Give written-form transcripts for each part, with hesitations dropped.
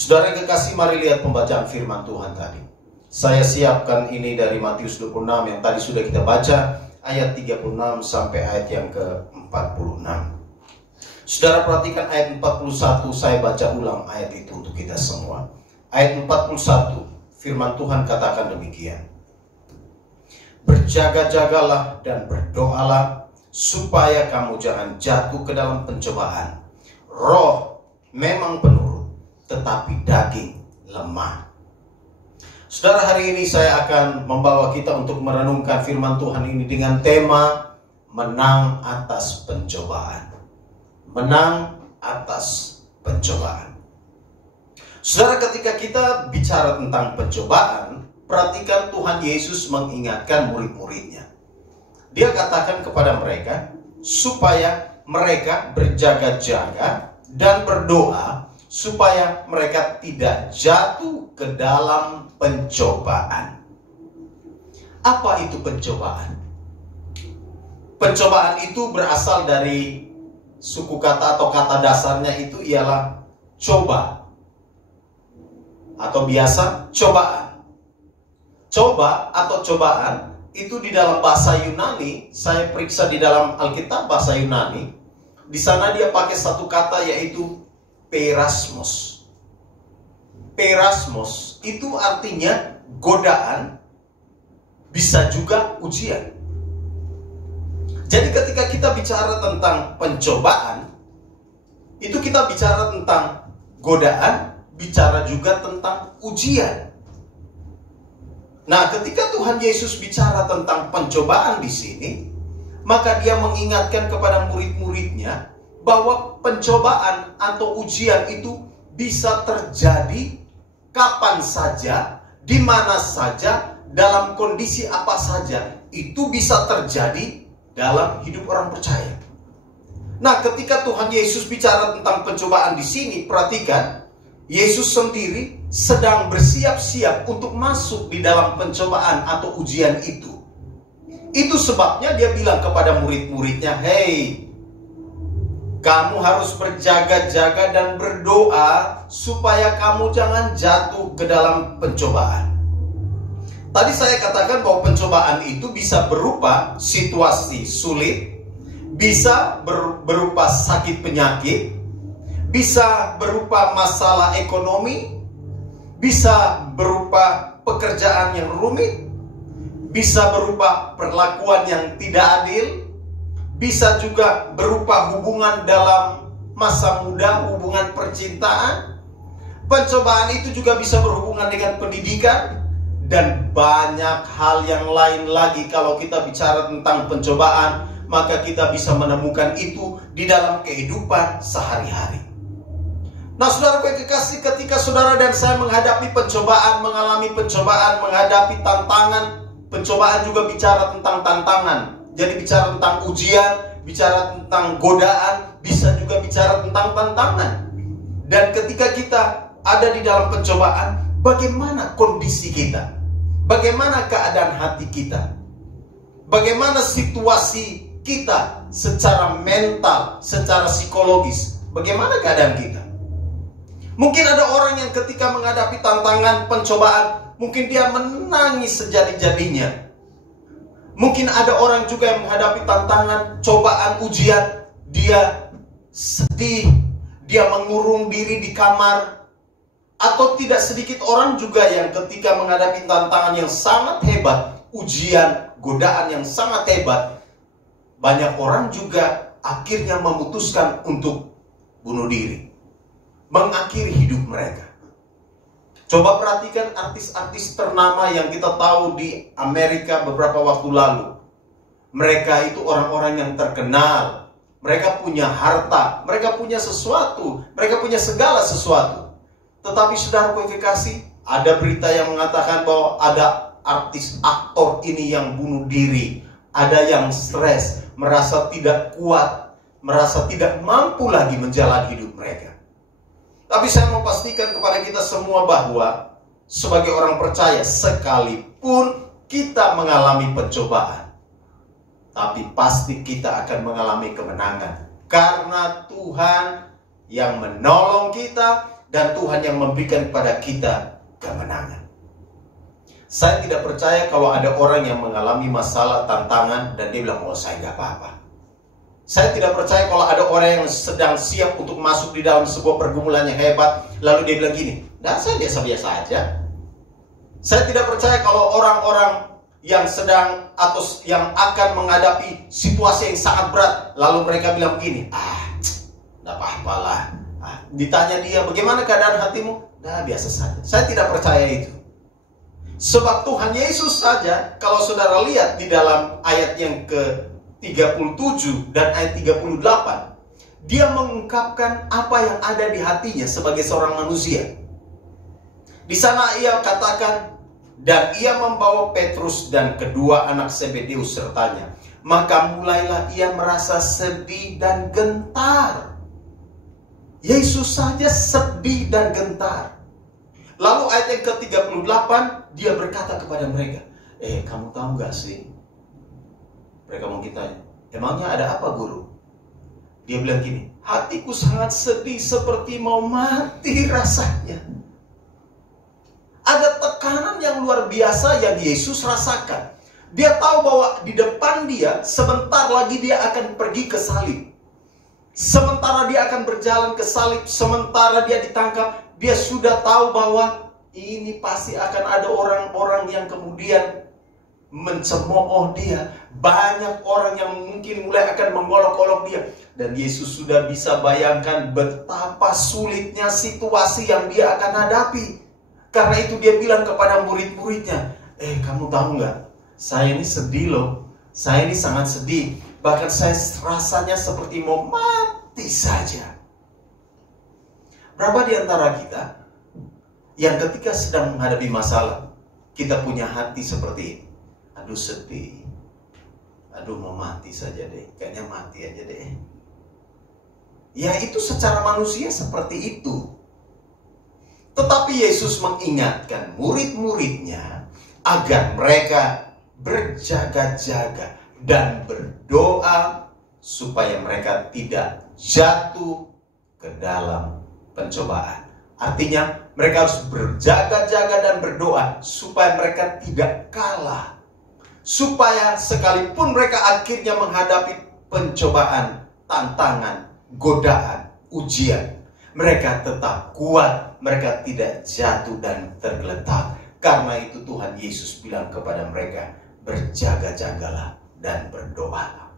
Saudara yang kekasih, mari lihat pembacaan firman Tuhan tadi. Saya siapkan ini dari Matius 26 yang tadi sudah kita baca, ayat 36 sampai ayat yang ke-46. Saudara perhatikan ayat 41, saya baca ulang ayat itu untuk kita semua. Ayat 41, firman Tuhan katakan demikian. Berjaga-jagalah dan berdoalah supaya kamu jangan jatuh ke dalam pencobaan. Roh memang penurut, tetapi daging lemah. Saudara, hari ini saya akan membawa kita untuk merenungkan firman Tuhan ini dengan tema menang atas pencobaan. Menang atas pencobaan. Saudara, ketika kita bicara tentang pencobaan, perhatikan Tuhan Yesus mengingatkan murid-muridnya. Dia katakan kepada mereka supaya mereka berjaga-jaga dan berdoa supaya mereka tidak jatuh ke dalam pencobaan. Apa itu pencobaan? Pencobaan itu berasal dari suku kata atau kata dasarnya itu ialah coba atau biasa cobaan. Coba atau cobaan itu di dalam bahasa Yunani, saya periksa di dalam Alkitab bahasa Yunani, di sana dia pakai satu kata yaitu perasmos. Perasmos itu artinya godaan, bisa juga ujian. Jadi ketika kita bicara tentang pencobaan, itu kita bicara tentang godaan, bicara juga tentang ujian. Nah, ketika Tuhan Yesus bicara tentang pencobaan di sini, maka dia mengingatkan kepada murid-muridnya bahwa pencobaan atau ujian itu bisa terjadi kapan saja, di mana saja, dalam kondisi apa saja. Itu bisa terjadi dalam hidup orang percaya. Nah, ketika Tuhan Yesus bicara tentang pencobaan di sini, perhatikan, Yesus sendiri sedang bersiap-siap untuk masuk di dalam pencobaan atau ujian itu. Itu sebabnya dia bilang kepada murid-muridnya, "Hei, kamu harus berjaga-jaga dan berdoa supaya kamu jangan jatuh ke dalam pencobaan." Tadi saya katakan bahwa pencobaan itu bisa berupa situasi sulit, bisa berupa sakit penyakit, bisa berupa masalah ekonomi, bisa berupa pekerjaan yang rumit, bisa berupa perlakuan yang tidak adil, bisa juga berupa hubungan dalam masa muda, hubungan percintaan. Pencobaan itu juga bisa berhubungan dengan pendidikan dan banyak hal yang lain lagi. Kalau kita bicara tentang pencobaan, maka kita bisa menemukan itu di dalam kehidupan sehari-hari. Nah, saudara yang kekasih, ketika saudara dan saya menghadapi pencobaan, mengalami pencobaan, menghadapi tantangan, pencobaan juga bicara tentang tantangan. Jadi bicara tentang ujian, bicara tentang godaan, bisa juga bicara tentang tantangan. Dan ketika kita ada di dalam pencobaan, bagaimana kondisi kita? Bagaimana keadaan hati kita? Bagaimana situasi kita secara mental, secara psikologis? Bagaimana keadaan kita? Mungkin ada orang yang ketika menghadapi tantangan pencobaan, mungkin dia menangis sejadi-jadinya. Mungkin ada orang juga yang menghadapi tantangan, cobaan, ujian, dia sedih, dia mengurung diri di kamar. Atau tidak sedikit orang juga yang ketika menghadapi tantangan yang sangat hebat, ujian, godaan yang sangat hebat, banyak orang juga akhirnya memutuskan untuk bunuh diri, mengakhiri hidup mereka. Coba perhatikan artis-artis ternama yang kita tahu di Amerika beberapa waktu lalu. Mereka itu orang-orang yang terkenal. Mereka punya harta, mereka punya sesuatu, mereka punya segala sesuatu. Tetapi saudaraku yang kekasih, ada berita yang mengatakan bahwa ada artis aktor ini yang bunuh diri. Ada yang stres, merasa tidak kuat, merasa tidak mampu lagi menjalani hidup mereka. Tapi saya mau pastikan kepada kita semua bahwa sebagai orang percaya, sekalipun kita mengalami pencobaan, tapi pasti kita akan mengalami kemenangan. Karena Tuhan yang menolong kita, dan Tuhan yang memberikan kepada kita kemenangan. Saya tidak percaya kalau ada orang yang mengalami masalah, tantangan, dan dia bilang, oh saya nggak apa-apa. Saya tidak percaya kalau ada orang yang sedang siap untuk masuk di dalam sebuah pergumulan yang hebat, lalu dia bilang gini, nah saya biasa-biasa aja. Saya tidak percaya kalau orang-orang yang sedang atau yang akan menghadapi situasi yang sangat berat, lalu mereka bilang begini, nggak apa-apalah. Ditanya dia, bagaimana keadaan hatimu? Nah biasa saja. Saya tidak percaya itu. Sebab Tuhan Yesus saja, kalau saudara lihat di dalam ayat yang ke-37 dan ayat 38, dia mengungkapkan apa yang ada di hatinya sebagai seorang manusia. Di sana ia katakan, dan ia membawa Petrus dan kedua anak Zebedeus sertanya. Maka mulailah ia merasa sedih dan gentar. Yesus saja sedih dan gentar. Lalu ayat yang ke-38, dia berkata kepada mereka, kamu tahu gak sih? Mereka mungkin tanya, emangnya ada apa guru? Dia bilang gini, hatiku sangat sedih seperti mau mati rasanya. Ada tekanan yang luar biasa yang Yesus rasakan. Dia tahu bahwa di depan dia, sebentar lagi dia akan pergi ke salib. Sementara dia akan berjalan ke salib, sementara dia ditangkap, dia sudah tahu bahwa ini pasti akan ada orang-orang yang kemudian mencemooh dia. Banyak orang yang mungkin mulai akan mengolok-olok dia. Dan Yesus sudah bisa bayangkan betapa sulitnya situasi yang dia akan hadapi. Karena itu dia bilang kepada murid-muridnya, kamu tahu nggak? Saya ini sedih loh. Saya ini sangat sedih. Bahkan saya rasanya seperti mau mati saja. Berapa di antara kita yang ketika sedang menghadapi masalah, kita punya hati seperti ini? Aduh sedih. Aduh mau mati saja deh. Kayaknya mati aja deh. Ya itu secara manusia seperti itu. Tetapi Yesus mengingatkan murid-muridnya agar mereka berjaga-jaga dan berdoa supaya mereka tidak jatuh ke dalam pencobaan. Artinya mereka harus berjaga-jaga dan berdoa supaya mereka tidak kalah. Supaya sekalipun mereka akhirnya menghadapi pencobaan, tantangan, godaan, ujian, mereka tetap kuat, mereka tidak jatuh dan tergeletak. Karena itu Tuhan Yesus bilang kepada mereka, berjaga-jagalah dan berdoalah.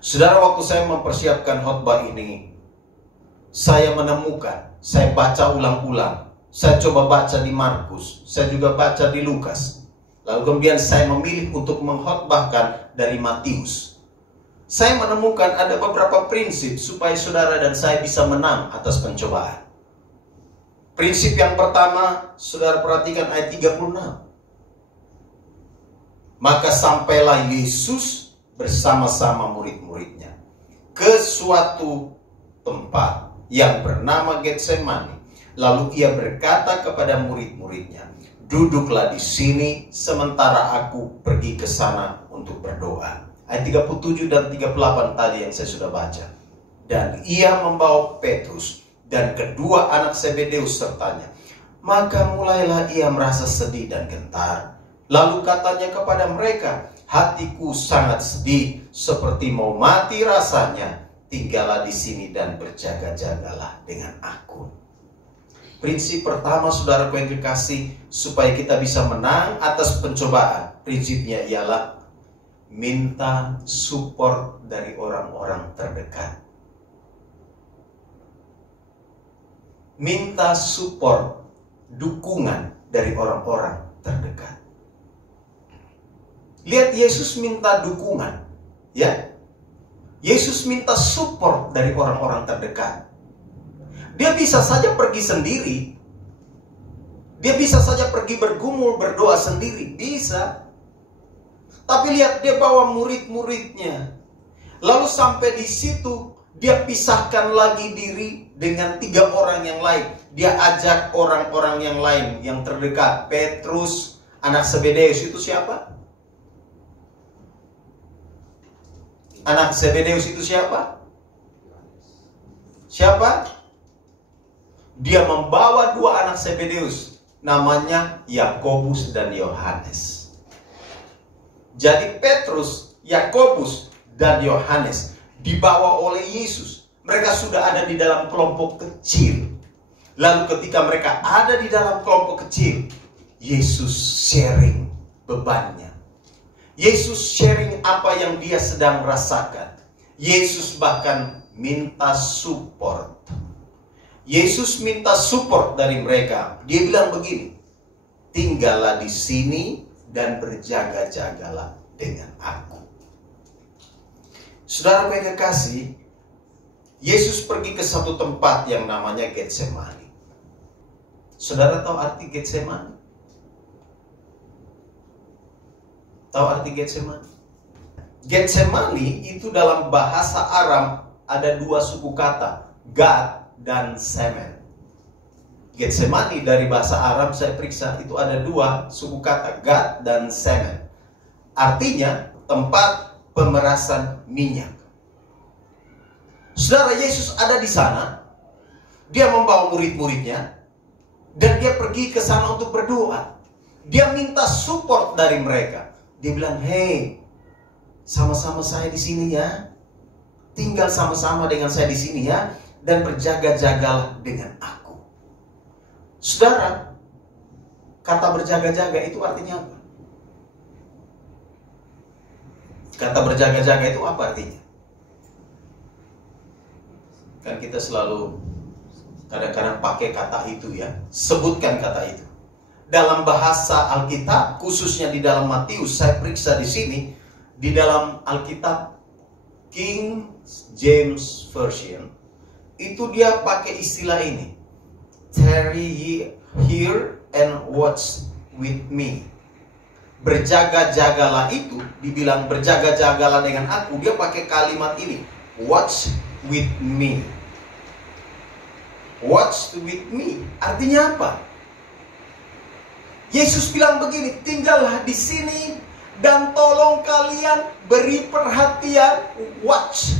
Saudara, waktu saya mempersiapkan khotbah ini, saya menemukan, saya baca ulang-ulang, saya coba baca di Markus, saya juga baca di Lukas. Lalu kemudian saya memilih untuk mengkhotbahkan dari Matius. Saya menemukan ada beberapa prinsip supaya saudara dan saya bisa menang atas pencobaan. Prinsip yang pertama, saudara perhatikan ayat 36. Maka sampailah Yesus bersama-sama murid-muridnya ke suatu tempat yang bernama Getsemani. Lalu ia berkata kepada murid-muridnya, duduklah di sini sementara aku pergi ke sana untuk berdoa. Ayat 37 dan 38 tadi yang saya sudah baca. Dan ia membawa Petrus dan kedua anak Zebedeus sertanya. Maka mulailah ia merasa sedih dan gentar. Lalu katanya kepada mereka, hatiku sangat sedih seperti mau mati rasanya. Tinggallah di sini dan berjaga-jagalah dengan aku. Prinsip pertama saudara yang dikasih supaya kita bisa menang atas pencobaan. Prinsipnya ialah minta support dari orang-orang terdekat. Minta support, dukungan dari orang-orang terdekat. Lihat, Yesus minta dukungan, ya. Yesus minta support dari orang-orang terdekat. Dia bisa saja pergi sendiri. Dia bisa saja pergi bergumul, berdoa sendiri, bisa. Tapi lihat, dia bawa murid-muridnya. Lalu sampai di situ, dia pisahkan lagi diri dengan 3 orang yang lain. Dia ajak orang-orang yang lain yang terdekat. Petrus, anak Zebedeus itu siapa? Anak Zebedeus itu siapa? Siapa? dia membawa dua anak Zebedeus, namanya Yakobus dan Yohanes. Jadi Petrus, Yakobus, dan Yohanes dibawa oleh Yesus. Mereka sudah ada di dalam kelompok kecil. Lalu ketika mereka ada di dalam kelompok kecil, Yesus sharing bebannya. Yesus sharing apa yang dia sedang rasakan. Yesus bahkan minta support. Yesus minta support dari mereka. Dia bilang begini, tinggallah di sini dan berjaga-jagalah dengan aku. Saudara yang kekasih, Yesus pergi ke satu tempat yang namanya Getsemani. Saudara tahu arti Getsemani? Tahu arti Getsemani? Getsemani itu dalam bahasa Aram ada dua suku kata, Gad dan Semen. Getsemani dari bahasa Aram saya periksa itu ada dua suku kata, Gad dan Semen. Artinya tempat pemerasan minyak. Saudara, Yesus ada di sana. Dia membawa murid-muridnya dan dia pergi ke sana untuk berdoa. Dia minta support dari mereka. Dia bilang, "Hey, sama-sama saya di sini ya. Tinggal sama-sama dengan saya di sini ya, dan berjaga-jagalah dengan aku." Saudara, kata berjaga-jaga itu artinya apa? Kata berjaga-jaga itu apa artinya? Kan kita selalu kadang-kadang pakai kata itu ya. Sebutkan kata itu. Dalam bahasa Alkitab, khususnya di dalam Matius, saya periksa di sini, di dalam Alkitab King James Version, itu dia pakai istilah ini. Tarry ye here and watch with me. Berjaga-jagalah itu, dibilang berjaga-jagalah dengan aku, dia pakai kalimat ini, watch with me. Watch with me, artinya apa? Yesus bilang begini, tinggallah di sini dan tolong kalian beri perhatian, watch.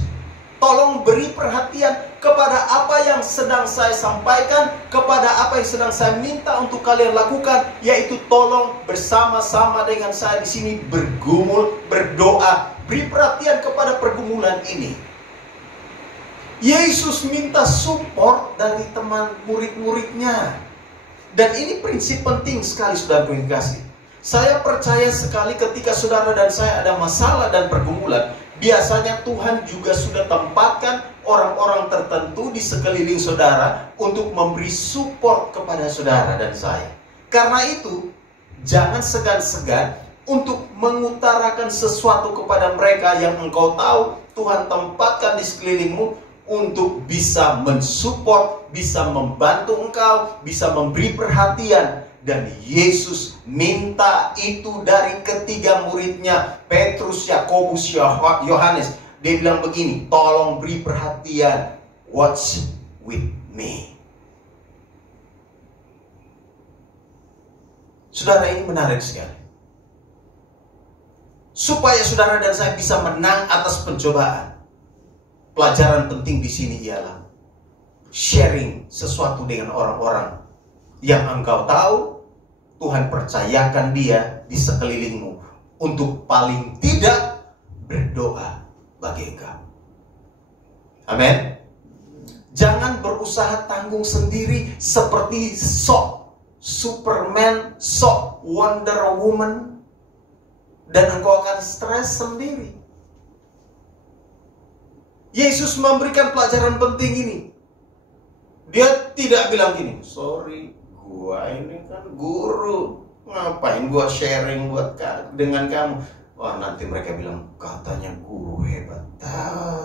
Tolong beri perhatian kepada apa yang sedang saya sampaikan, kepada apa yang sedang saya minta untuk kalian lakukan, yaitu tolong bersama-sama dengan saya di sini bergumul, berdoa, beri perhatian kepada pergumulan ini. Yesus minta support dari teman murid-muridnya. Dan ini prinsip penting sekali, saudara yang kasih. Saya percaya sekali ketika saudara dan saya ada masalah dan pergumulan, biasanya Tuhan juga sudah tempatkan orang-orang tertentu di sekeliling saudara untuk memberi support kepada saudara dan saya. Karena itu, jangan segan-segan untuk mengutarakan sesuatu kepada mereka yang engkau tahu Tuhan tempatkan di sekelilingmu untuk bisa mensupport, bisa membantu engkau, bisa memberi perhatian. Dan Yesus minta itu dari ketiga muridnya, Petrus, Yakobus, Yohanes. Dia bilang begini, tolong beri perhatian, watch with me. Saudara, ini menarik sekali. Supaya saudara dan saya bisa menang atas pencobaan, pelajaran penting di sini ialah sharing sesuatu dengan orang-orang yang engkau tahu Tuhan percayakan dia di sekelilingmu untuk paling tidak berdoa bagi engkau. Amin. Jangan berusaha tanggung sendiri seperti sok Superman, sok Wonder Woman, dan engkau akan stres sendiri. Yesus memberikan pelajaran penting ini. Dia tidak bilang gini, sorry, gua ini kan guru, ngapain gua sharing dengan kamu. Wah, nanti mereka bilang, katanya guru hebat.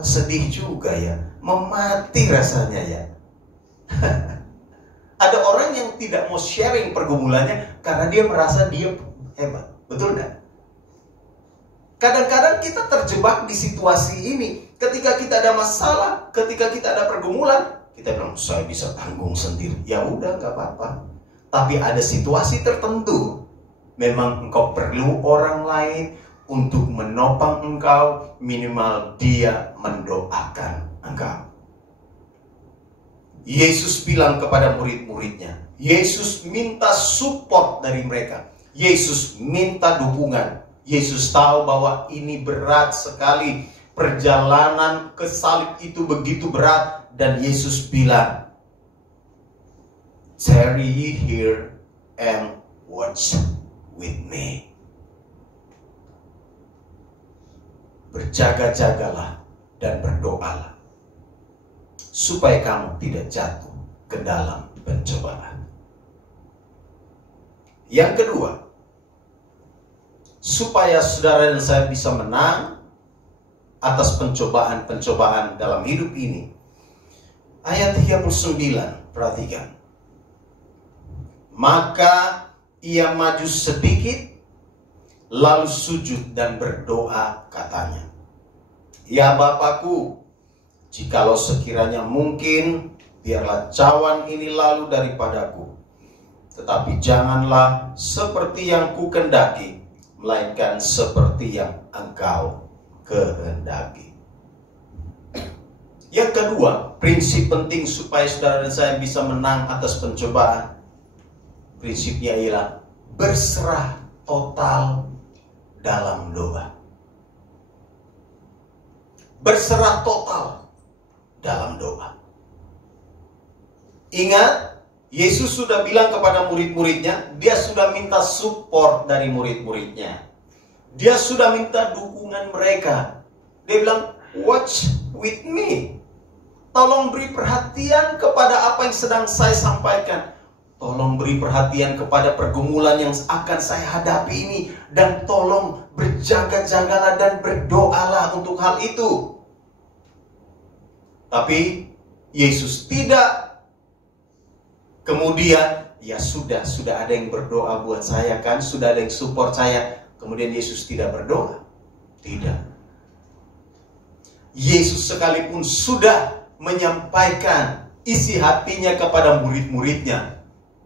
Sedih juga ya, memati rasanya ya. Ada orang yang tidak mau sharing pergumulannya karena dia merasa dia hebat. Betul nggak? Kadang-kadang kita terjebak di situasi ini. Ketika kita ada masalah, ketika kita ada pergumulan, kita bilang, saya bisa tanggung sendiri. Ya udah, nggak apa-apa. Tapi ada situasi tertentu, memang engkau perlu orang lain untuk menopang engkau, minimal dia mendoakan engkau. Yesus bilang kepada murid-muridnya, Yesus minta support dari mereka. Yesus minta dukungan. Yesus tahu bahwa ini berat sekali. Perjalanan ke salib itu begitu berat. Dan Yesus bilang, tarry ye here and watch with me. Berjaga-jagalah dan berdoalah, supaya kamu tidak jatuh ke dalam pencobaan. Yang kedua, supaya saudara dan saya bisa menang atas pencobaan-pencobaan dalam hidup ini. Ayat 39, perhatikan. Maka ia maju sedikit, lalu sujud dan berdoa, katanya, ya Bapakku, jikalau sekiranya mungkin, biarlah cawan ini lalu daripadaku. Tetapi janganlah seperti yang ku kehendaki, melainkan seperti yang Engkau kehendaki. Yang kedua, prinsip penting supaya saudara dan saya bisa menang atas pencobaan. Prinsipnya ialah berserah total dalam doa. Berserah total dalam doa. Ingat, Yesus sudah bilang kepada murid-muridnya, dia sudah minta support dari murid-muridnya. Dia sudah minta dukungan mereka. Dia bilang, watch with me. Tolong beri perhatian kepada apa yang sedang saya sampaikan. Tolong beri perhatian kepada pergumulan yang akan saya hadapi ini. Dan tolong berjaga-jagalah dan berdoalah untuk hal itu. Tapi Yesus tidak. Kemudian, ya sudah ada yang berdoa buat saya kan. Sudah ada yang support saya. Kemudian Yesus tidak berdoa. Tidak. Yesus sekalipun sudah menyampaikan isi hatinya kepada murid-muridnya.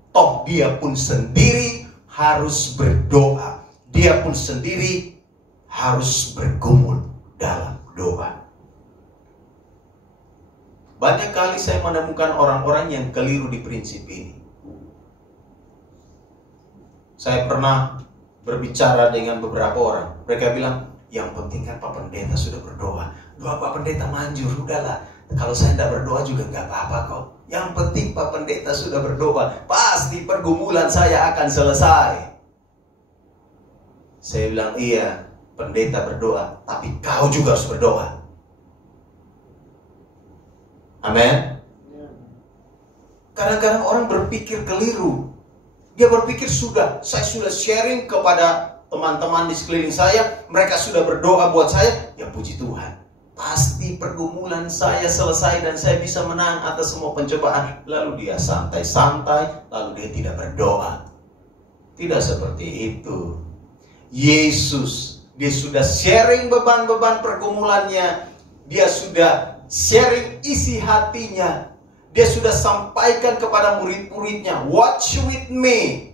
Toh dia pun sendiri harus berdoa. Dia pun sendiri harus bergumul dalam doa. Banyak kali saya menemukan orang-orang yang keliru di prinsip ini. Saya pernah berbicara dengan beberapa orang. Mereka bilang, yang penting kan Pak Pendeta sudah berdoa. Doa Pak Pendeta manjur, udahlah. Kalau saya tidak berdoa juga nggak apa-apa kok. Yang penting Pak Pendeta sudah berdoa, pasti pergumulan saya akan selesai. Saya bilang, iya, pendeta berdoa, tapi kau juga harus berdoa. Amin. Kadang-kadang orang berpikir keliru. Dia berpikir saya sudah sharing kepada teman-teman di sekeliling saya, mereka sudah berdoa buat saya, ya puji Tuhan. Pasti pergumulan saya selesai dan saya bisa menang atas semua pencobaan. Lalu dia santai-santai, lalu dia tidak berdoa. Tidak seperti itu. Yesus, dia sudah sharing beban-beban pergumulannya. Dia sudah sharing isi hatinya. Dia sudah sampaikan kepada murid-muridnya, watch with me.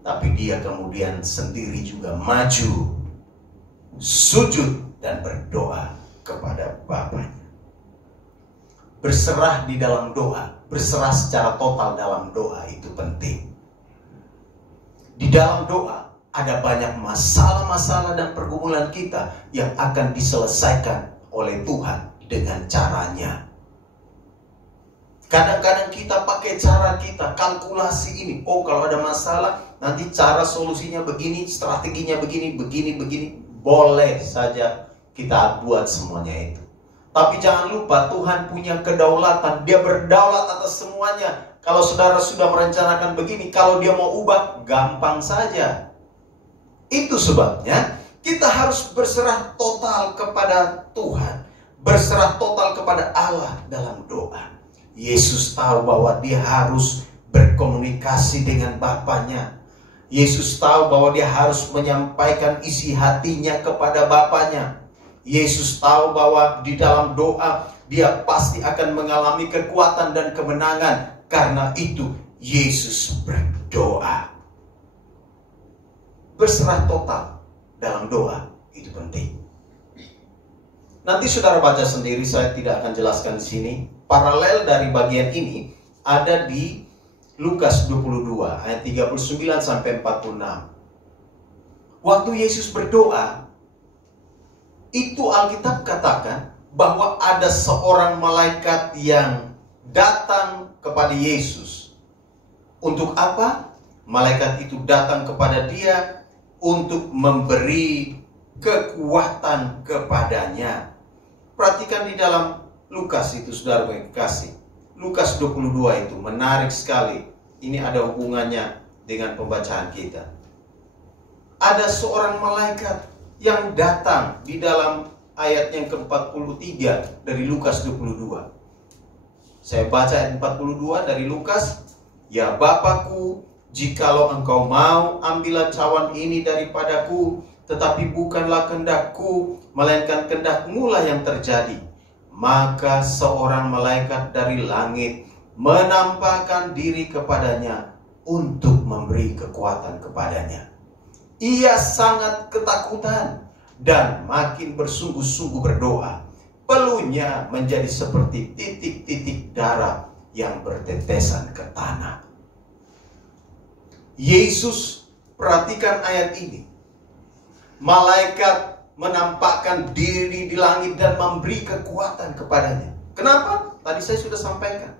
Tapi dia kemudian sendiri juga maju, sujud dan berdoa kepada Bapaknya. Berserah di dalam doa, berserah secara total dalam doa itu penting. Di dalam doa ada banyak masalah-masalah dan pergumulan kita yang akan diselesaikan oleh Tuhan dengan caranya. Kadang-kadang kita pakai cara kita, kalkulasi ini. Oh, kalau ada masalah, nanti cara solusinya begini, strateginya begini. Boleh saja kita buat semuanya itu. Tapi jangan lupa, Tuhan punya kedaulatan. Dia berdaulat atas semuanya. Kalau saudara sudah merencanakan begini, kalau dia mau ubah, gampang saja. Itu sebabnya kita harus berserah total kepada Tuhan. Berserah total kepada Allah dalam doa. Yesus tahu bahwa dia harus berkomunikasi dengan Bapaknya. Yesus tahu bahwa dia harus menyampaikan isi hatinya kepada Bapaknya. Yesus tahu bahwa di dalam doa dia pasti akan mengalami kekuatan dan kemenangan. Karena itu Yesus berdoa. Berserah total dalam doa itu penting. Nanti saudara baca sendiri, saya tidak akan jelaskan di sini. Paralel dari bagian ini ada di Lukas 22 ayat 39 sampai 46. Waktu Yesus berdoa, itu Alkitab katakan bahwa ada seorang malaikat yang datang kepada Yesus. Untuk apa? Malaikat itu datang kepada dia untuk memberi kekuatan kepadanya. Perhatikan di dalam Lukas itu, saudara yang kasih. Lukas 22 itu menarik sekali. Ini ada hubungannya dengan pembacaan kita. Ada seorang malaikat yang datang di dalam ayat yang ke-43 dari Lukas 22. Saya baca ayat 42 dari Lukas. Ya Bapakku, jikalau engkau mau, ambillah cawan ini daripadaku, tetapi bukanlah kehendakku, melainkan kehendak-Mu lah yang terjadi. Maka seorang malaikat dari langit menampakkan diri kepadanya untuk memberi kekuatan kepadanya. Ia sangat ketakutan dan makin bersungguh-sungguh berdoa. Peluhnya menjadi seperti titik-titik darah yang bertetesan ke tanah. Yesus, perhatikan ayat ini. Malaikat menampakkan diri di langit dan memberi kekuatan kepadanya. Kenapa? Tadi saya sudah sampaikan.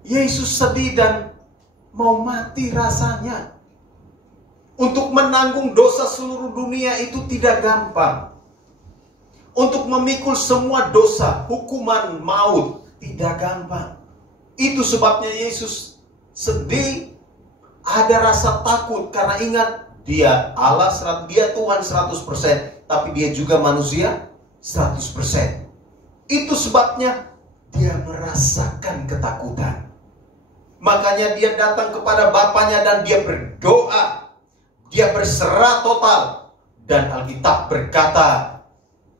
Yesus sedih dan mau mati rasanya. Untuk menanggung dosa seluruh dunia itu tidak gampang. Untuk memikul semua dosa, hukuman maut, tidak gampang. Itu sebabnya Yesus sedih, ada rasa takut. Karena ingat, dia Allah, dia Tuhan 100%, tapi dia juga manusia 100%. Itu sebabnya dia merasakan ketakutan. Makanya dia datang kepada Bapaknya dan dia berdoa. Dia berserah total. Dan Alkitab berkata,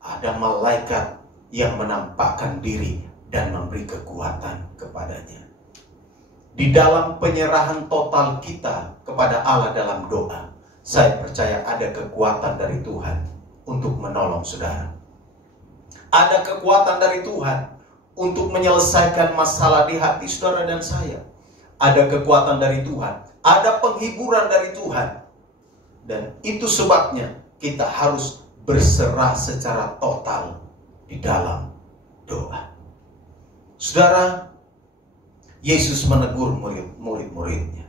ada malaikat yang menampakkan diri dan memberi kekuatan kepadanya. Di dalam penyerahan total kita kepada Allah dalam doa, saya percaya ada kekuatan dari Tuhan untuk menolong saudara. Ada kekuatan dari Tuhan untuk menyelesaikan masalah di hati saudara dan saya. Ada kekuatan dari Tuhan. Ada penghiburan dari Tuhan. Dan itu sebabnya kita harus berserah secara total di dalam doa. Saudara, Yesus menegur murid-muridnya.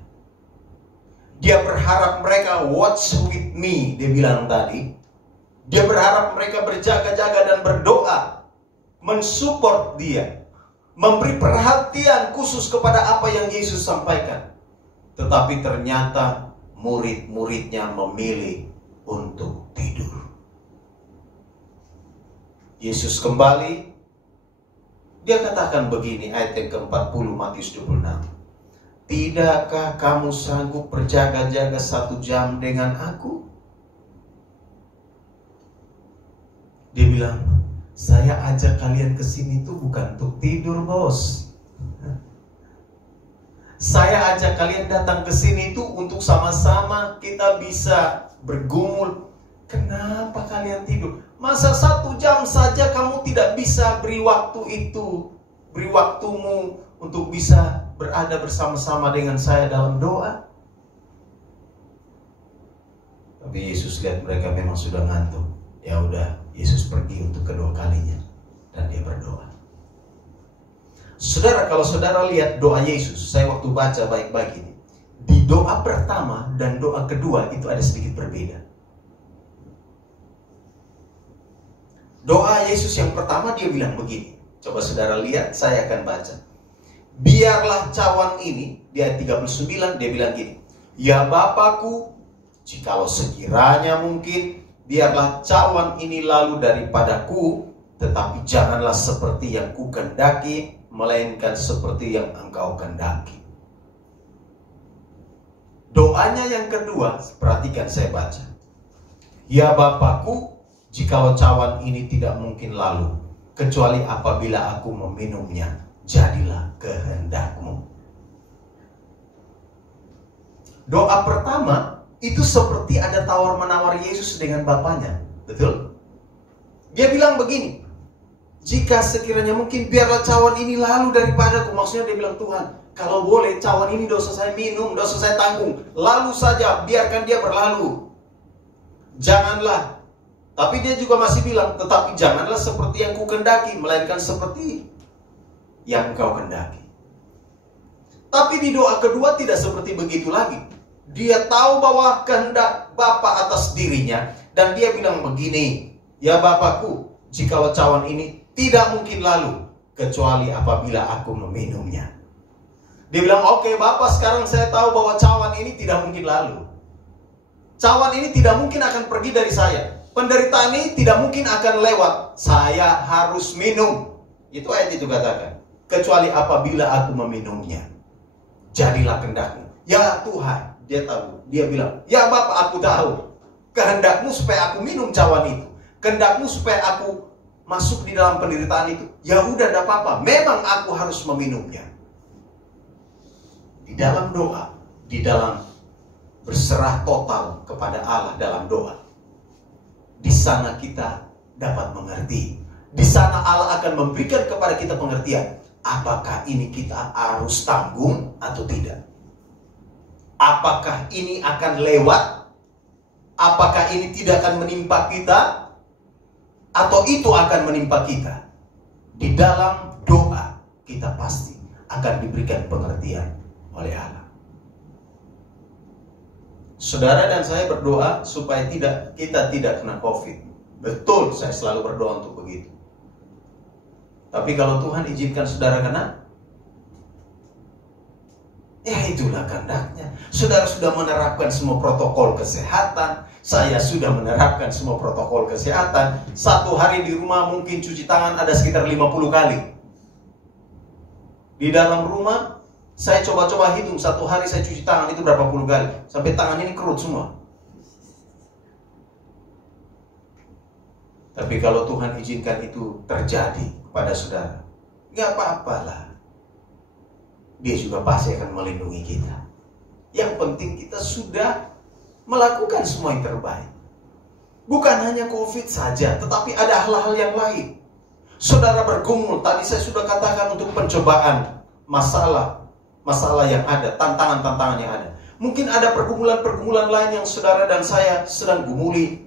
Dia berharap mereka watch with me, dia bilang tadi. Dia berharap mereka berjaga-jaga dan berdoa, mensupport dia, memberi perhatian khusus kepada apa yang Yesus sampaikan. Tetapi ternyata murid-muridnya memilih untuk tidur. Yesus kembali. Dia katakan begini, ayat yang ke-40 Matius 26. Tidakkah kamu sanggup berjaga-jaga 1 jam dengan aku? Dia bilang, saya ajak kalian ke sini tuh bukan untuk tidur, bos. Saya ajak kalian datang ke sini tuh untuk sama-sama kita bisa bergumul. Kenapa kalian tidur? Masa 1 jam saja kamu tidak bisa beri waktu itu, beri waktumu untuk bisa berada bersama-sama dengan saya dalam doa? Tapi Yesus lihat mereka memang sudah ngantuk. Ya udah, Yesus pergi untuk kedua kalinya dan dia berdoa. Saudara, kalau saudara lihat doa Yesus, saya waktu baca baik-baik ini, di doa pertama dan doa kedua itu ada sedikit berbeda. Doa Yesus yang pertama dia bilang begini. Coba saudara lihat, saya akan baca. Biarlah cawan ini, di ayat 39 dia bilang gini. Ya Bapakku, jikalau sekiranya mungkin, biarlah cawan ini lalu daripadaku, tetapi janganlah seperti yang ku kehendaki, melainkan seperti yang engkau kehendaki. Doanya yang kedua, perhatikan saya baca. Ya Bapakku, jikalau cawan ini tidak mungkin lalu, kecuali apabila aku meminumnya, jadilah kehendak-Mu. Doa pertama itu seperti ada tawar-menawar Yesus dengan Bapaknya. Betul? Dia bilang begini, jika sekiranya mungkin biarlah cawan ini lalu daripadaku. Maksudnya dia bilang, Tuhan, kalau boleh cawan ini dosa saya minum, dosa saya tanggung, lalu saja, biarkan dia berlalu. Janganlah. Tapi dia juga masih bilang, tetapi janganlah seperti yang ku kendaki, melainkan seperti yang engkau kendaki. Tapi di doa kedua tidak seperti begitu lagi. Dia tahu bahwa kehendak Bapa atas dirinya, dan dia bilang begini, ya Bapakku, jikalau cawan ini tidak mungkin lalu, kecuali apabila aku meminumnya. Dia bilang, oke Bapa, sekarang saya tahu bahwa cawan ini tidak mungkin lalu. Cawan ini tidak mungkin akan pergi dari saya. Penderitaan ini tidak mungkin akan lewat. Saya harus minum. Itu ayat itu katakan. Kecuali apabila aku meminumnya. Jadilah kehendakmu. Ya Tuhan, dia tahu. Dia bilang, ya Bapa, aku tahu. Kehendakmu supaya aku minum cawan itu. Kehendakmu supaya aku masuk di dalam penderitaan itu. Ya udah, tidak apa-apa. Memang aku harus meminumnya. Di dalam doa, di dalam berserah total kepada Allah dalam doa, di sana kita dapat mengerti. Di sana Allah akan memberikan kepada kita pengertian. Apakah ini kita harus tanggung atau tidak? Apakah ini akan lewat? Apakah ini tidak akan menimpa kita? Atau itu akan menimpa kita? Di dalam doa kita pasti akan diberikan pengertian oleh Allah. Saudara dan saya berdoa supaya kita tidak kena COVID. Betul, saya selalu berdoa untuk begitu. Tapi kalau Tuhan izinkan saudara kena, ya itulah kehendaknya. Saudara sudah menerapkan semua protokol kesehatan. Saya sudah menerapkan semua protokol kesehatan. Satu hari di rumah mungkin cuci tangan ada sekitar 50 kali. Di dalam rumah, saya coba-coba hitung. Satu hari saya cuci tangan itu berapa puluh kali. Sampai tangan ini kerut semua. Tapi kalau Tuhan izinkan itu terjadi kepada saudara, gak apa-apalah. Dia juga pasti akan melindungi kita. Yang penting kita sudah melakukan semua yang terbaik. Bukan hanya COVID saja, tetapi ada hal-hal yang lain. Saudara bergumul, tadi saya sudah katakan untuk pencobaan, masalah yang ada, tantangan-tantangan yang ada. Mungkin ada pergumulan-pergumulan lain yang saudara dan saya sedang gumuli.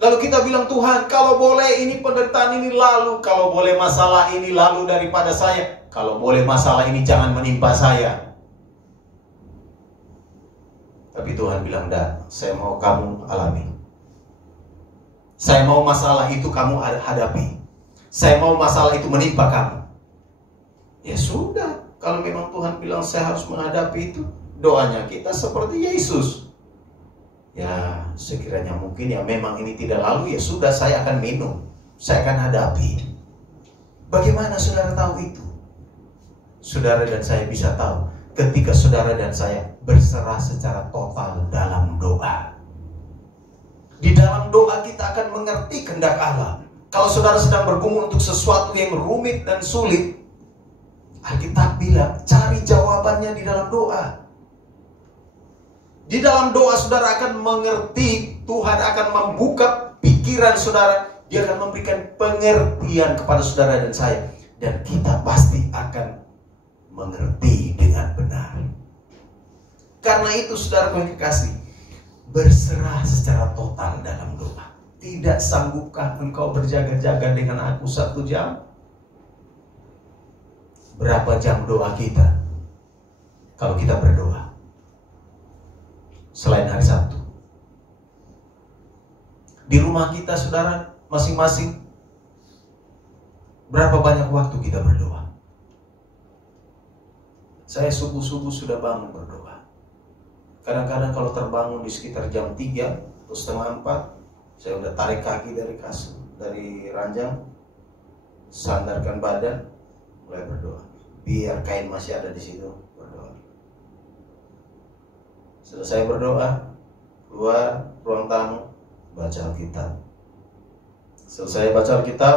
Lalu kita bilang, Tuhan, kalau boleh ini penderitaan ini lalu, kalau boleh masalah ini lalu daripada saya, kalau boleh masalah ini jangan menimpa saya. Tapi Tuhan bilang, enggak, saya mau kamu alami. Saya mau masalah itu kamu hadapi. Saya mau masalah itu menimpa kamu. Ya sudah, kalau memang Tuhan bilang saya harus menghadapi itu, doanya kita seperti Yesus. Ya, sekiranya mungkin ya memang ini tidak lalu, ya sudah, saya akan minum. Saya akan hadapi. Bagaimana saudara tahu itu? Saudara dan saya bisa tahu ketika saudara dan saya berserah secara total dalam doa. Di dalam doa kita akan mengerti kehendak Allah. Kalau saudara sedang bergumul untuk sesuatu yang rumit dan sulit, Alkitab bilang cari jawabannya di dalam doa. Di dalam doa saudara akan mengerti, Tuhan akan membuka pikiran saudara, Dia akan memberikan pengertian kepada saudara dan saya, dan kita pasti akan mengerti dengan benar. Karena itu saudara yang kekasih, berserah secara total dalam doa. Tidak sanggupkah engkau berjaga-jaga dengan aku 1 jam? Berapa jam doa kita kalau kita berdoa selain hari Sabtu? Di rumah kita saudara masing-masing, berapa banyak waktu kita berdoa? Saya subuh-subuh sudah bangun berdoa. Kadang-kadang kalau terbangun di sekitar jam 3 atau setengah 4, saya udah tarik kaki dari kasur, dari ranjang, sandarkan badan, mulai berdoa. Biar kain masih ada di situ, berdoa. Selesai berdoa, keluar ruang tamu, baca Alkitab. Selesai baca Alkitab,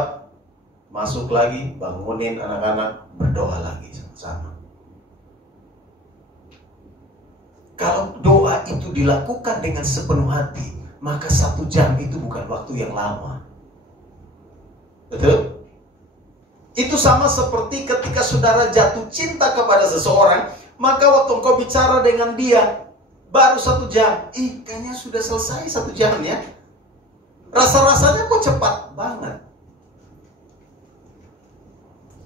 masuk lagi, bangunin anak-anak, berdoa lagi sama-sama. Kalau doa itu dilakukan dengan sepenuh hati, maka 1 jam itu bukan waktu yang lama. Betul? Itu sama seperti ketika saudara jatuh cinta kepada seseorang, maka waktu engkau bicara dengan dia baru 1 jam, kayaknya sudah selesai 1 jam ya. Rasa-rasanya kok cepat banget.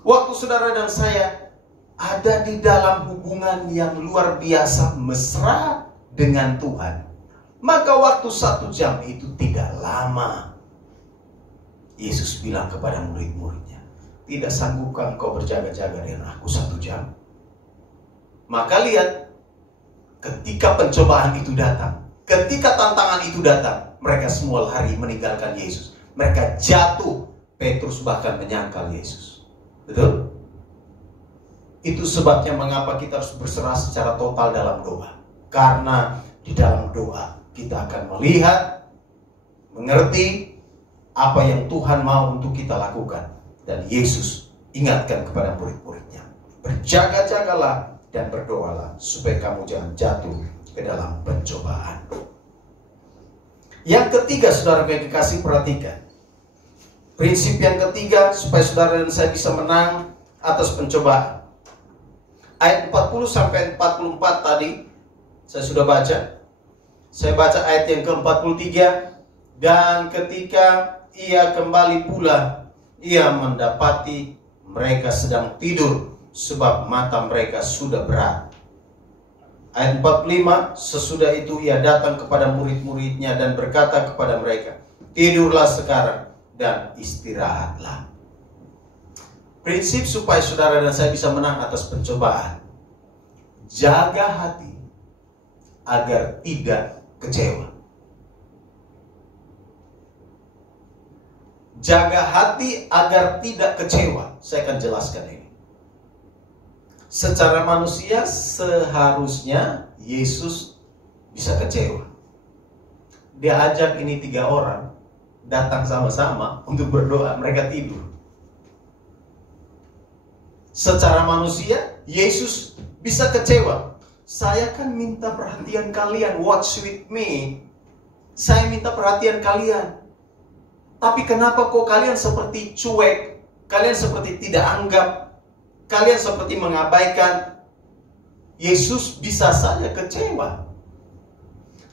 Waktu saudara dan saya ada di dalam hubungan yang luar biasa mesra dengan Tuhan, maka waktu 1 jam itu tidak lama. Yesus bilang kepada murid-muridnya, tidak sanggupkah engkau berjaga-jaga dengan aku 1 jam? Maka lihat, ketika pencobaan itu datang, ketika tantangan itu datang, mereka semua lari meninggalkan Yesus. Mereka jatuh. Petrus bahkan menyangkal Yesus. Betul? Itu sebabnya mengapa kita harus berserah secara total dalam doa. Karena di dalam doa kita akan melihat, mengerti apa yang Tuhan mau untuk kita lakukan. Dan Yesus ingatkan kepada murid-muridnya, berjaga-jagalah dan berdoalah supaya kamu jangan jatuh ke dalam pencobaan. Yang ketiga, saudara yang kekasih, perhatikan. Prinsip yang ketiga supaya saudara dan saya bisa menang atas pencobaan. Ayat 40-44 tadi saya sudah baca. Saya baca ayat yang ke-43. Dan ketika ia kembali pula, ia mendapati mereka sedang tidur, sebab mata mereka sudah berat. Ayat 45, sesudah itu ia datang kepada murid-muridnya dan berkata kepada mereka, tidurlah sekarang dan istirahatlah. Prinsip supaya saudara dan saya bisa menang atas pencobaan. Jaga hati agar tidak kecewa. Jaga hati agar tidak kecewa. Saya akan jelaskan ini. Secara manusia seharusnya Yesus bisa kecewa. Dia ajak ini 3 orang datang sama-sama untuk berdoa, mereka tidur. Secara manusia Yesus bisa kecewa. Saya kan minta perhatian kalian, watch with me. Saya minta perhatian kalian. Tapi kenapa kok kalian seperti cuek? Kalian seperti tidak anggap. Kalian seperti mengabaikan. Yesus bisa saja kecewa.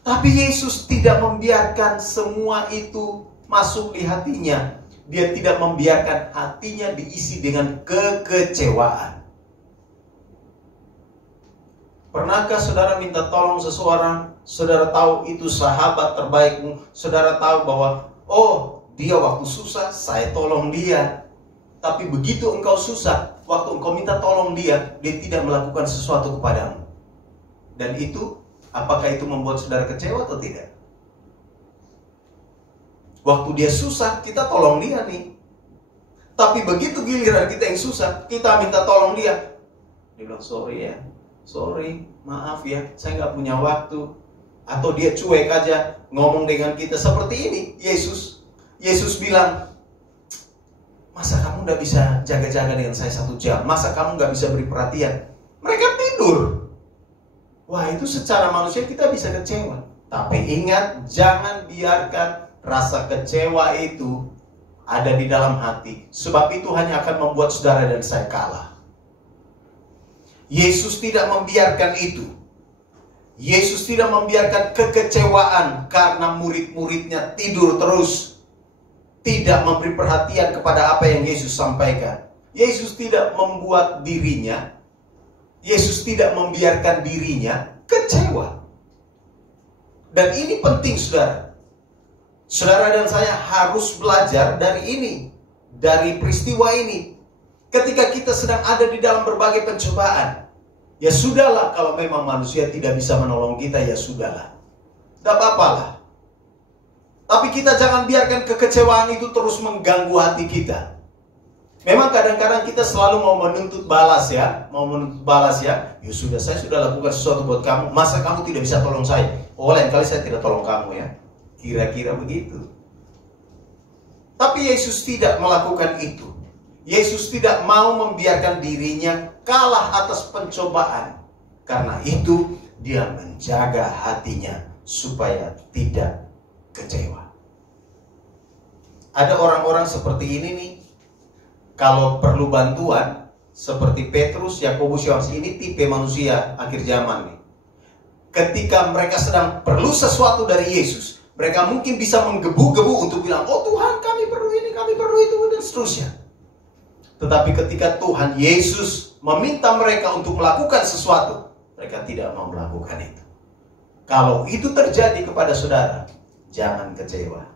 Tapi Yesus tidak membiarkan semua itu masuk di hatinya. Dia tidak membiarkan hatinya diisi dengan kekecewaan. Pernahkah saudara minta tolong seseorang? Saudara tahu itu sahabat terbaikmu. Saudara tahu bahwa, dia waktu susah, saya tolong dia. Tapi begitu engkau susah, waktu engkau minta tolong dia tidak melakukan sesuatu kepadamu. Dan itu, apakah itu membuat saudara kecewa atau tidak? Waktu dia susah, kita tolong dia nih. Tapi begitu giliran kita yang susah, kita minta tolong dia. Dia bilang, sorry, maaf ya, saya nggak punya waktu. Atau dia cuek aja, ngomong dengan kita seperti ini. Yesus bilang, masa kamu nggak bisa jaga-jaga dengan saya 1 jam? Masa kamu nggak bisa beri perhatian? Mereka tidur. Wah, itu secara manusia kita bisa kecewa. Tapi ingat, jangan biarkan rasa kecewa itu ada di dalam hati. Sebab itu hanya akan membuat saudara dan saya kalah. Yesus tidak membiarkan itu. Yesus tidak membiarkan kekecewaan karena murid-muridnya tidur terus. Tidak memberi perhatian kepada apa yang Yesus sampaikan. Yesus tidak membuat dirinya, Yesus tidak membiarkan dirinya kecewa. Dan ini penting, saudara. Saudara dan saya harus belajar dari ini, dari peristiwa ini. Ketika kita sedang ada di dalam berbagai pencobaan, ya sudahlah, kalau memang manusia tidak bisa menolong kita, ya sudahlah. Tidak apa-apalah. Tapi kita jangan biarkan kekecewaan itu terus mengganggu hati kita. Memang kadang-kadang kita selalu mau menuntut balas ya. Ya sudah, saya sudah lakukan sesuatu buat kamu. Masa kamu tidak bisa tolong saya? Lain kali saya tidak tolong kamu ya. Kira-kira begitu. Tapi Yesus tidak melakukan itu. Yesus tidak mau membiarkan dirinya kalah atas pencobaan. Karena itu dia menjaga hatinya supaya tidak kecewa. Ada orang-orang seperti ini nih. Kalau perlu bantuan, seperti Petrus, Yakobus, Yohanes, ini tipe manusia akhir zaman nih. Ketika mereka sedang perlu sesuatu dari Yesus, mereka mungkin bisa menggebu-gebu untuk bilang, oh Tuhan, kami perlu ini, kami perlu itu, dan seterusnya. Tetapi ketika Tuhan Yesus meminta mereka untuk melakukan sesuatu, mereka tidak mau melakukan itu. Kalau itu terjadi kepada saudara, jangan kecewa.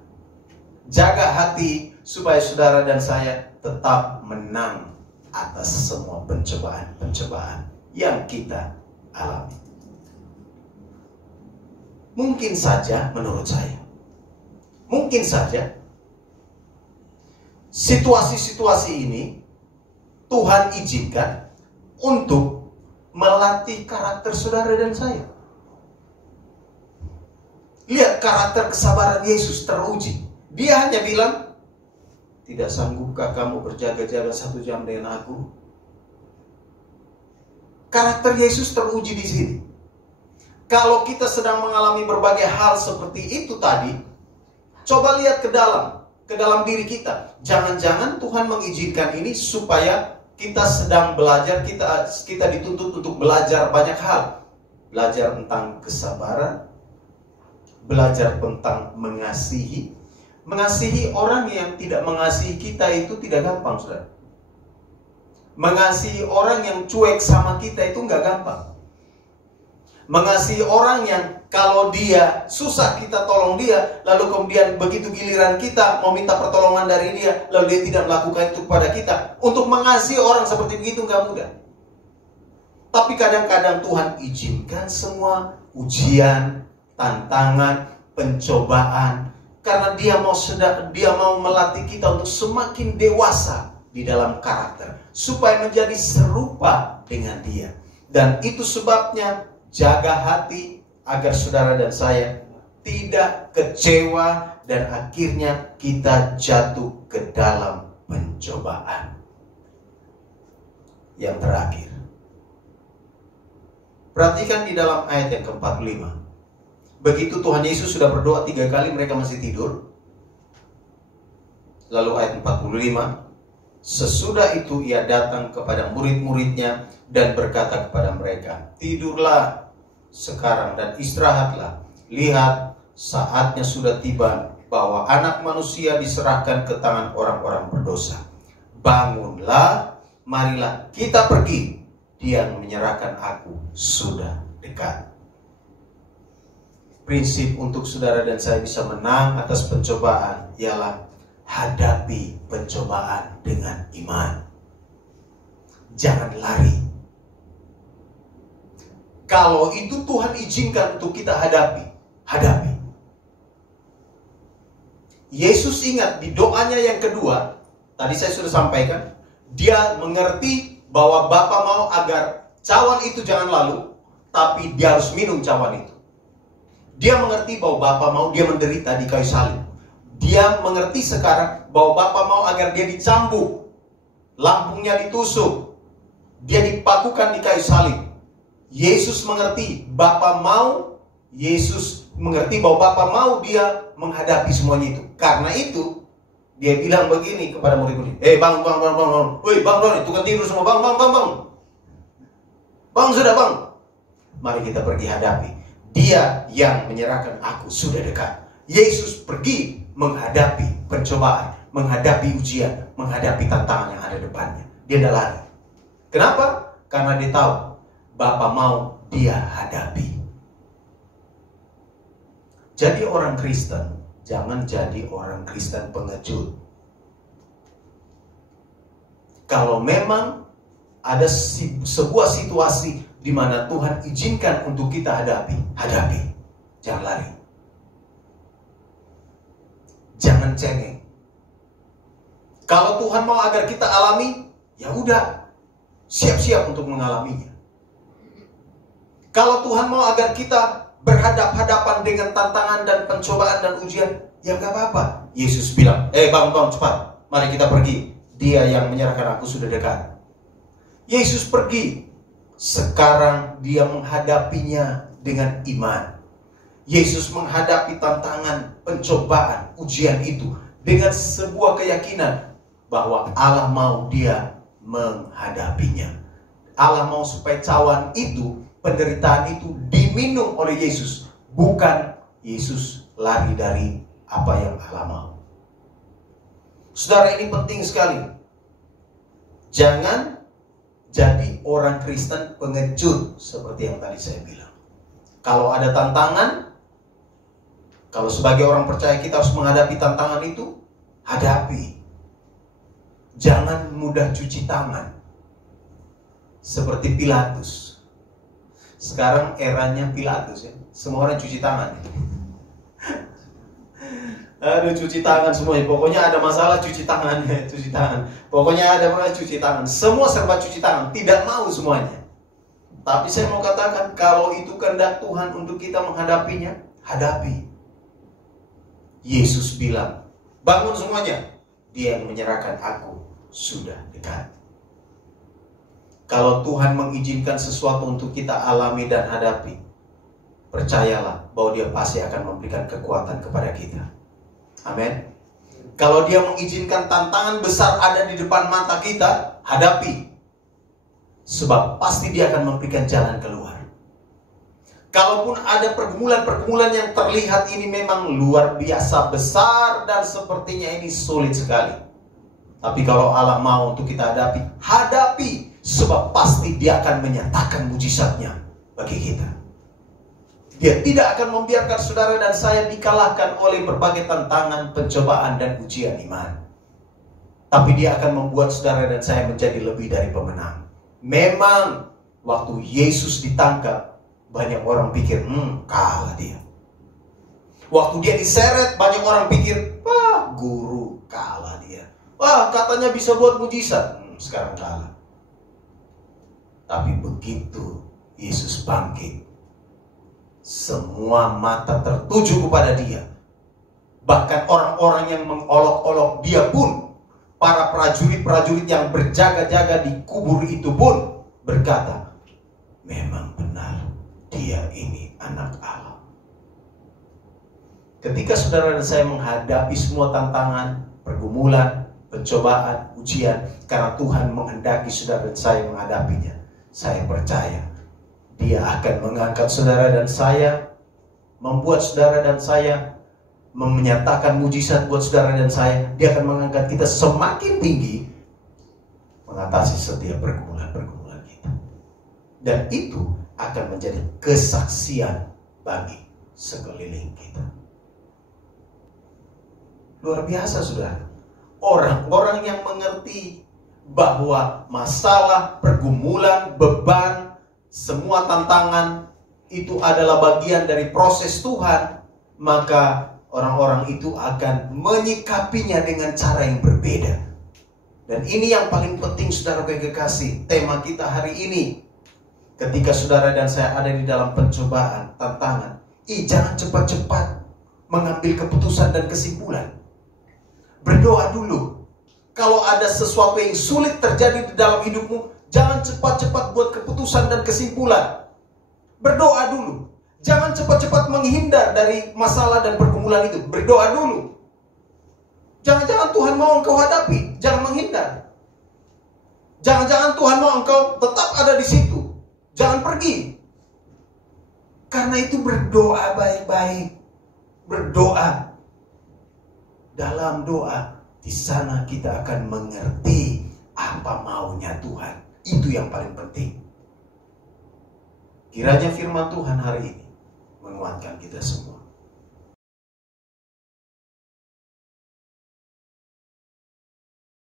Jaga hati supaya saudara dan saya tetap menang atas semua pencobaan-pencobaan yang kita alami. Mungkin saja menurut saya, mungkin saja situasi-situasi ini Tuhan izinkan untuk melatih karakter saudara dan saya. Lihat karakter kesabaran Yesus teruji. Dia hanya bilang, tidak sanggupkah kamu berjaga-jaga 1 jam dengan aku? Karakter Yesus teruji di sini. Kalau kita sedang mengalami berbagai hal seperti itu tadi, coba lihat ke dalam diri kita. Jangan-jangan Tuhan mengizinkan ini supaya kita sedang belajar, kita dituntut untuk belajar banyak hal. Belajar tentang kesabaran, belajar tentang mengasihi. Mengasihi orang yang tidak mengasihi kita itu tidak gampang, saudara. Mengasihi orang yang cuek sama kita itu nggak gampang. Mengasihi orang yang kalau dia susah kita tolong dia, lalu kemudian begitu giliran kita mau minta pertolongan dari dia, lalu dia tidak melakukan itu kepada kita. Untuk mengasihi orang seperti begitu nggak mudah. Tapi kadang-kadang Tuhan izinkan semua ujian, tantangan, pencobaan, karena dia mau melatih kita untuk semakin dewasa di dalam karakter, supaya menjadi serupa dengan dia. Dan itu sebabnya jaga hati agar saudara dan saya tidak kecewa dan akhirnya kita jatuh ke dalam pencobaan. Yang terakhir, perhatikan di dalam ayat yang ke-45. Begitu Tuhan Yesus sudah berdoa 3 kali, mereka masih tidur. Lalu ayat 45, sesudah itu ia datang kepada murid-muridnya dan berkata kepada mereka, tidurlah sekarang dan istirahatlah. Lihat, saatnya sudah tiba bahwa anak manusia diserahkan ke tangan orang-orang berdosa. Bangunlah, marilah kita pergi. Dia yang menyerahkan aku sudah dekat. Prinsip untuk saudara dan saya bisa menang atas pencobaan ialah hadapi pencobaan dengan iman. Jangan lari. Kalau itu Tuhan izinkan untuk kita hadapi. Yesus ingat di doanya yang kedua, tadi saya sudah sampaikan, dia mengerti bahwa Bapa mau agar cawan itu jangan lalu, tapi dia harus minum cawan itu. Dia mengerti bahwa Bapa mau dia menderita di kayu salib. Dia mengerti sekarang bahwa Bapa mau agar dia dicambuk, lambungnya ditusuk, dia dipakukan di kayu salib. Yesus mengerti Bapa mau, Yesus mengerti bahwa Bapa mau dia menghadapi semuanya itu. Karena itu dia bilang begini kepada murid-murid, bangun. Woi, bangun, tukang tidur semua, bangun. Bangun sudah, bang. Mari kita pergi hadapi. Dia yang menyerahkan aku sudah dekat. Yesus pergi menghadapi pencobaan, menghadapi ujian, menghadapi tantangan yang ada depannya. Dia tidak lari. Kenapa? Karena dia tahu Bapa mau dia hadapi. Jadi orang Kristen, jangan jadi orang Kristen pengecut. Kalau memang ada sebuah situasi di mana Tuhan izinkan untuk kita hadapi. Jangan lari. Jangan cengeng. Kalau Tuhan mau agar kita alami, ya udah, siap-siap untuk mengalaminya. Kalau Tuhan mau agar kita berhadap-hadapan dengan tantangan dan pencobaan dan ujian, ya gak apa-apa. Yesus bilang, bangun cepat, mari kita pergi. Dia yang menyerahkan aku sudah dekat. Yesus pergi. Sekarang dia menghadapinya dengan iman. Yesus menghadapi tantangan, pencobaan, ujian itu dengan sebuah keyakinan bahwa Allah mau dia menghadapinya. Allah mau supaya cawan itu, penderitaan itu diminum oleh Yesus, bukan Yesus lari dari apa yang Allah mau. Saudara, ini penting sekali. Jangan jadi orang Kristen pengecut seperti yang tadi saya bilang. Kalau ada tantangan, kalau sebagai orang percaya kita harus menghadapi tantangan itu, hadapi. Jangan mudah cuci tangan. Seperti Pilatus. Sekarang eranya Pilatus ya. Semua orang cuci tangan. Aduh, cuci tangan semuanya. Pokoknya ada masalah cuci tangan ya, cuci tangan. Pokoknya ada masalah cuci tangan. Semua serba cuci tangan. Tidak mau semuanya. Tapi saya mau katakan, kalau itu kehendak Tuhan untuk kita menghadapinya, hadapi. Yesus bilang, bangun semuanya. Dia yang menyerahkan aku sudah dekat. Kalau Tuhan mengizinkan sesuatu untuk kita alami dan hadapi, percayalah bahwa Dia pasti akan memberikan kekuatan kepada kita. Amin. Kalau Dia mengizinkan tantangan besar ada di depan mata kita, hadapi. Sebab pasti Dia akan memberikan jalan keluar. Kalaupun ada pergumulan-pergumulan yang terlihat ini memang luar biasa besar dan sepertinya ini sulit sekali. Tapi kalau Allah mau untuk kita hadapi, hadapi. Sebab pasti Dia akan menyatakan mujizatnya bagi kita. Dia tidak akan membiarkan saudara dan saya dikalahkan oleh berbagai tantangan, pencobaan, dan ujian iman. Tapi Dia akan membuat saudara dan saya menjadi lebih dari pemenang. Memang waktu Yesus ditangkap, banyak orang pikir, kalah dia. Waktu Dia diseret, banyak orang pikir, wah, guru, kalah dia. Wah, katanya bisa buat mujizat, sekarang kalah. Tapi begitu Yesus bangkit, semua mata tertuju kepada Dia. Bahkan orang-orang yang mengolok-olok Dia pun, para prajurit-prajurit yang berjaga-jaga di kubur itu pun berkata, memang benar Dia ini anak Allah. Ketika saudara dan saya menghadapi semua tantangan, pergumulan, pencobaan, ujian, karena Tuhan menghendaki saudara dan saya menghadapinya, saya percaya Dia akan mengangkat saudara dan saya, membuat saudara dan saya, menyatakan mujizat buat saudara dan saya. Dia akan mengangkat kita semakin tinggi, mengatasi setiap pergumulan-pergumulan kita. Dan itu akan menjadi kesaksian bagi sekeliling kita. Luar biasa, saudara. Orang-orang yang mengerti bahwa masalah, pergumulan, beban, semua tantangan itu adalah bagian dari proses Tuhan, maka orang-orang itu akan menyikapinya dengan cara yang berbeda. Dan ini yang paling penting, saudara yang kekasih, tema kita hari ini. Ketika saudara dan saya ada di dalam pencobaan, tantangan, jangan cepat-cepat mengambil keputusan dan kesimpulan. Berdoa dulu. Kalau ada sesuatu yang sulit terjadi di dalam hidupmu, jangan cepat-cepat buat keputusan dan kesimpulan. Berdoa dulu. Jangan cepat-cepat menghindar dari masalah dan pergumulan itu. Berdoa dulu. Jangan-jangan Tuhan mau engkau hadapi. Jangan menghindar. Jangan-jangan Tuhan mau engkau tetap ada di situ. Jangan pergi. Karena itu berdoa baik-baik. Berdoa. Dalam doa, di sana kita akan mengerti apa maunya Tuhan. Itu yang paling penting. Kiranya firman Tuhan hari ini menguatkan kita semua.